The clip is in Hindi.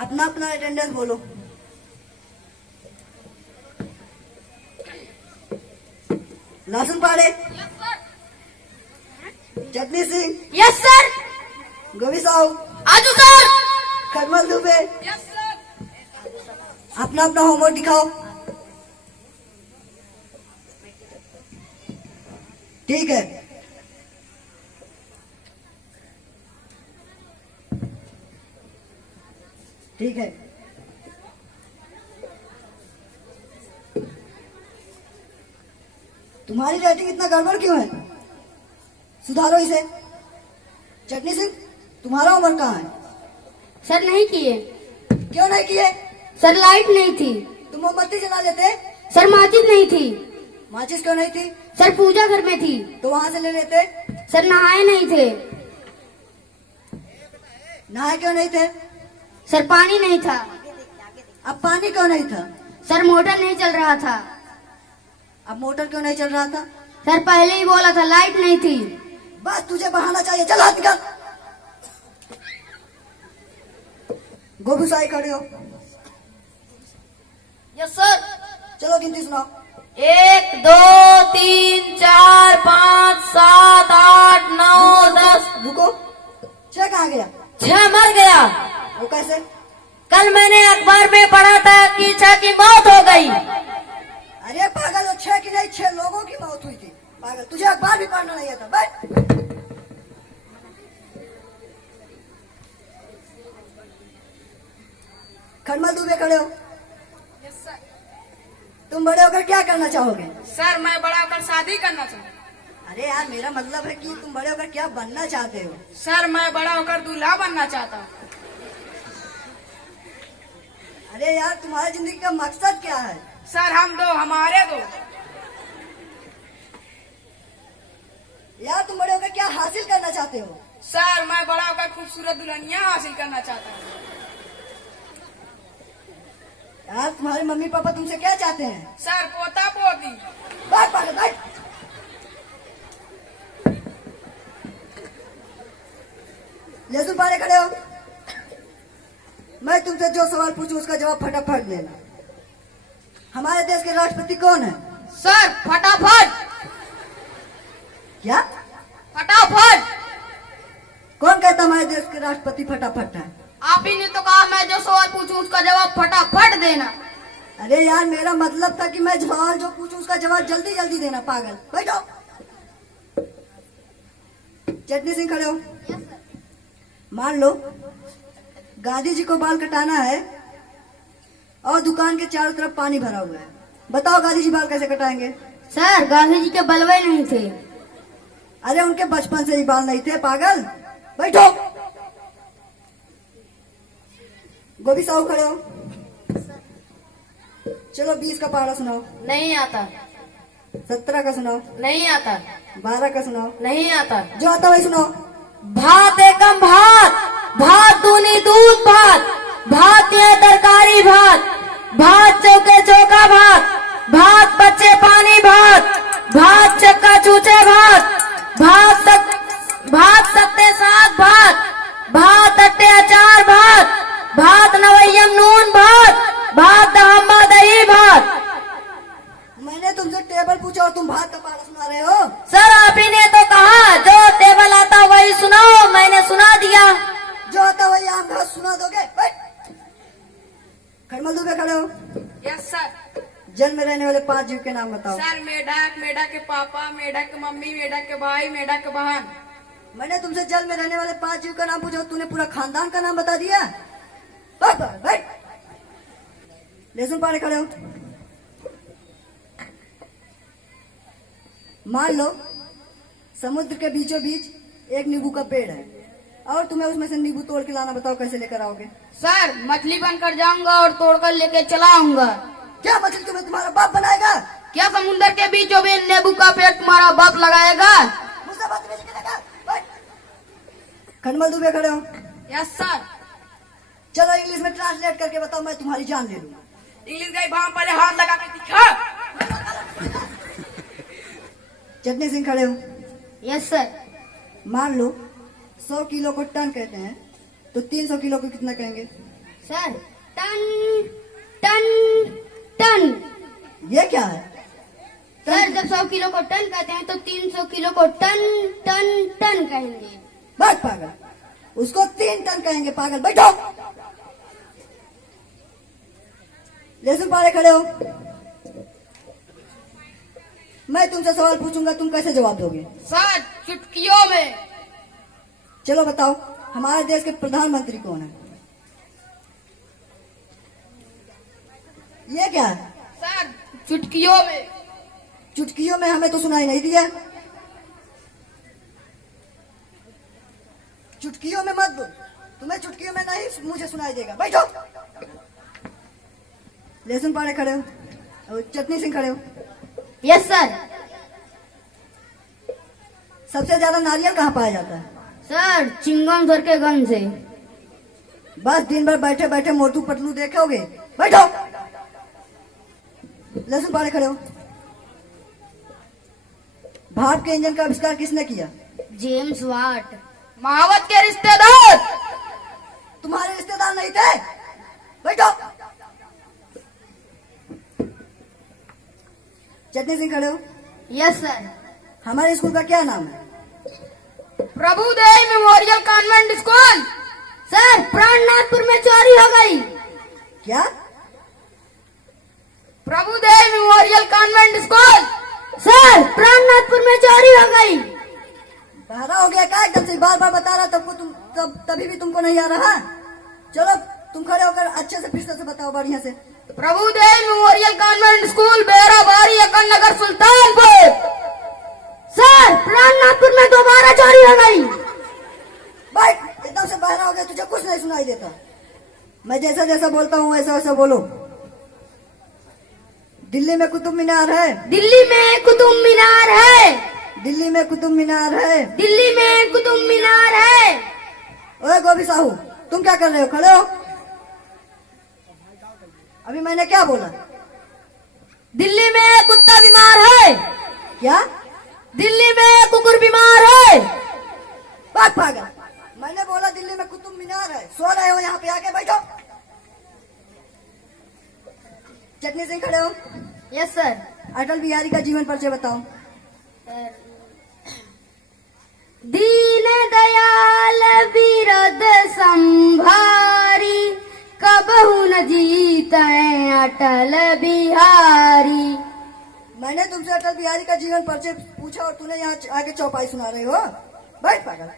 अपना अपना अटेंडेंस बोलो। लहसुन पाड़े। चटनी सिंह। Yes sir. गोभी साहू। आजू सर। खटमल दुबे। Yes sir. अपना अपना होमवर्क दिखाओ। ठीक है। ठीक है। तुम्हारी राइटिंग इतना गड़बड़ क्यों है? सुधारो इसे। चटनी सिंह, तुम्हारा होमवर्क कहाँ है? सर नहीं किए। क्यों नहीं किए? सर लाइट नहीं थी। तुम मोमबत्ती जला लेते। सर माचिस नहीं थी। माचिस क्यों नहीं थी? सर पूजा घर में थी। तो वहां से ले लेते। सर नहाए नहीं थे। नहाए क्यों नहीं थे? सर पानी नहीं था। अब पानी क्यों नहीं था? सर मोटर नहीं चल रहा था। अब मोटर क्यों नहीं चल रहा था? सर पहले ही बोला था लाइट नहीं थी। बस तुझे बहाना चाहिए। चल हाथ निकाल। गोभी साई खड़े हो। Yes sir. चलो गिनती सुनाओ। 1 2 3 4 5 7 8 9 10। रुको। 6 कहाँ गया? 6 मर गया। वो कैसे? कल मैंने अखबार में पढ़ा था कि 6 की मौत हो गई। अरे पागल, वो 6 की नहीं 6 लोगों की मौत हुई थी। पागल, तुझे अखबार भी पढ़ना नहीं आता। बैठ। खटमल दुबे खड़े हो। तुम बड़े होकर क्या करना चाहोगे? सर मैं बड़ा होकर शादी करना चाहता। अरे यार, मेरा मतलब है कि तुम बड़े होकर क्या बनना चाहते हो? सर मैं बड़ा होकर दूल्हा बनना चाहता हूँ। अरे यार, तुम्हारी जिंदगी का मकसद क्या है? सर हम दो हमारे दो। यार, तुम बड़े होकर क्या हासिल करना चाहते हो? सर मैं बड़ा होकर खूबसूरत दुल्हनिया हासिल करना चाहता हूँ। यार, तुम्हारे मम्मी पापा तुमसे क्या चाहते हैं? सर पोता पोती। बैठ पागल, बैठ। लहसुन पाड़े खड़े हो। मैं तुमसे जो सवाल पूछूं उसका जवाब फटाफट देना। हमारे देश के राष्ट्रपति कौन है? सर फटाफट। क्या? फटाफट। कौन कहता हमारे देश के राष्ट्रपति फटाफट है? आप ही ने तो कहा मैं जो सवाल पूछूं उसका जवाब फटाफट देना। अरे यार, मेरा मतलब था कि मैं सवाल जो पूछूं उसका जवाब जल्दी जल्दी देना। पागल, बैठो। चटनी सिंह खड़े हो। मान लो गांधी जी को बाल कटाना है और दुकान के चारों तरफ पानी भरा हुआ है। बताओ गांधी जी बाल कैसे कटाएंगे? सर गांधी जी के बलवे नहीं थे। अरे उनके बचपन से ही बाल नहीं थे। पागल, बैठो। गोभी साहू खड़े हो। चलो 20 का पहाड़ा सुनाओ। नहीं आता। 17 का सुनाओ। नहीं आता। 12 का सुनाओ। नहीं आता। जो आता वही सुनाओ। भात एकम भात, भात दूनी दूध भात, भात या तरकारी भात, भात चौके चौका भात, भात बच्चे पानी भात, भात चक्का चूचे भात, भात सत्ते साग भात, भात अट्टे अचार भात, भात नवैयम नून भात, भात दहम्मा दही भात। मैंने तुमसे टेबल पूछा और तुम भात का पहाड़ा सुना रहे हो। सर आप ही ने तो कहा जो टेबल आता वही सुनाओ, मैंने सुना दिया। जो आता वही आम घास सुना दोगे। बैठ। खटमल दुबे खड़े हो। Yes sir. जल में रहने वाले 5 जीव के नाम बताओ। सर मेढक, मेढक के पापा, मेढक की मम्मी, मेढक के भाई, मेढक के बहन। मैंने तुमसे जल में रहने वाले 5 जीव का नाम पूछा, तूने पूरा खानदान का नाम बता दिया। बैठ। लहसुन पाड़े खड़े हो। मान लो समुद्र के बीचों बीच एक नींबू का पेड़ है और तुम्हें उसमें से नींबू तोड़ के लाना। बताओ कैसे लेकर आओगे? सर मछली बनकर जाऊंगा और तोड़कर लेके चला आऊंगा। क्या मछली तुम्हें तुम्हारा बाप बनाएगा? क्या समुद्र के बीचों बीच नींबू का पेड़ तुम्हारा बाप लगाएगा? मुझसे बदतमीजी करेगा? बैठ। खटमल दुबे खड़े हो। Yes sir. चलो इंग्लिश में ट्रांसलेट करके बताओ, मैं तुम्हारी जान ले लूंगा। इंग्लिश गई भाव पहले हाथ लगा के दिखा। चटनी सिंह खड़े हो। Yes sir. मान लो 100 किलो को टन कहते हैं तो 300 किलो को कितना कहेंगे? Sir, ton ton ton. ये क्या है? सर, जब 100 किलो को टन कहते हैं तो 300 किलो को टन टन टन कहेंगे। बस पागल, उसको 3 टन कहेंगे पागल। बैठो, लेसन पारे खड़े हो। मैं तुमसे सवाल पूछूंगा, तुम कैसे जवाब दोगे? सर, चुटकियों में। चलो बताओ, हमारे देश के प्रधानमंत्री कौन है? ये क्या है? सर, चुटकियों में। चुटकियों में हमें तो सुनाई नहीं दिया। चुटकियों में मत बोल, तुम्हें चुटकियों में नहीं मुझे सुनाई देगा। बैठो, लहसुन पाड़े खड़े हो और चटनी सिंह खड़े हो। Yes sir. सबसे ज्यादा नारियल कहाँ पाया जाता है? सर, चिंगम सर के गन से। बस दिन भर बैठे बैठे मोटू पतलू देखोगे। बैठो, लहसुन पाड़े खड़े हो। भाप के इंजन का आविष्कार किसने किया? James Watt. महावत के रिश्तेदार। तुम्हारे रिश्तेदार नहीं थे? बैठो, चटनी सिंह खड़े हो। Yes sir. हमारे स्कूल का क्या नाम है? Prabhudev memorial convent school. Sir, Prannathpur में चोरी हो गई। क्या? Prabhudev memorial convent school. Sir, Prannathpur में चोरी हो गई। बहरा हो गया क्या एकदम से? बार बार बता रहा तभी भी तुमको नहीं आ रहा। चलो तुम खड़े होकर अच्छे से फिर से बताओ, बढ़िया से। प्रभुदेव मेमोरियल कॉन्वेंट स्कूल, बेराबारी, अकन नगर, सुल्तानपुर। सर, प्राणनाथपुर में दोबारा चोरी हो गई। भाई एकदम से बहरा हो गया, तुझे कुछ नहीं सुनाई देता। मैं जैसा जैसा बोलता हूँ वैसा वैसा बोलो। दिल्ली में कुतुब मीनार है। दिल्ली में कुतुब मीनार है। दिल्ली में कुतुब मीनार है। दिल्ली में कुतुब मीनार है। ओए गोभी साहू, तुम क्या कर रहे हो? खड़े हो। अभी मैंने क्या बोला? दिल्ली में कुत्ता बीमार है। क्या? दिल्ली में कुकुर बीमार है। बात पागल, मैंने बोला दिल्ली में कुतुब मीनार है। सो रहे हो यहाँ पे आके? बैठो, चटनी सिंह खड़े हो। Yes sir. अटल बिहारी का जीवन परिचय बताओ। दीन दयाल बिरद संभारी, कबहू न जीते अटल बिहारी। मैंने तुमसे अटल बिहारी का जीवन परिचय पूछा और तूने यहाँ आगे चौपाई सुना रहे हो। बैठ पागल।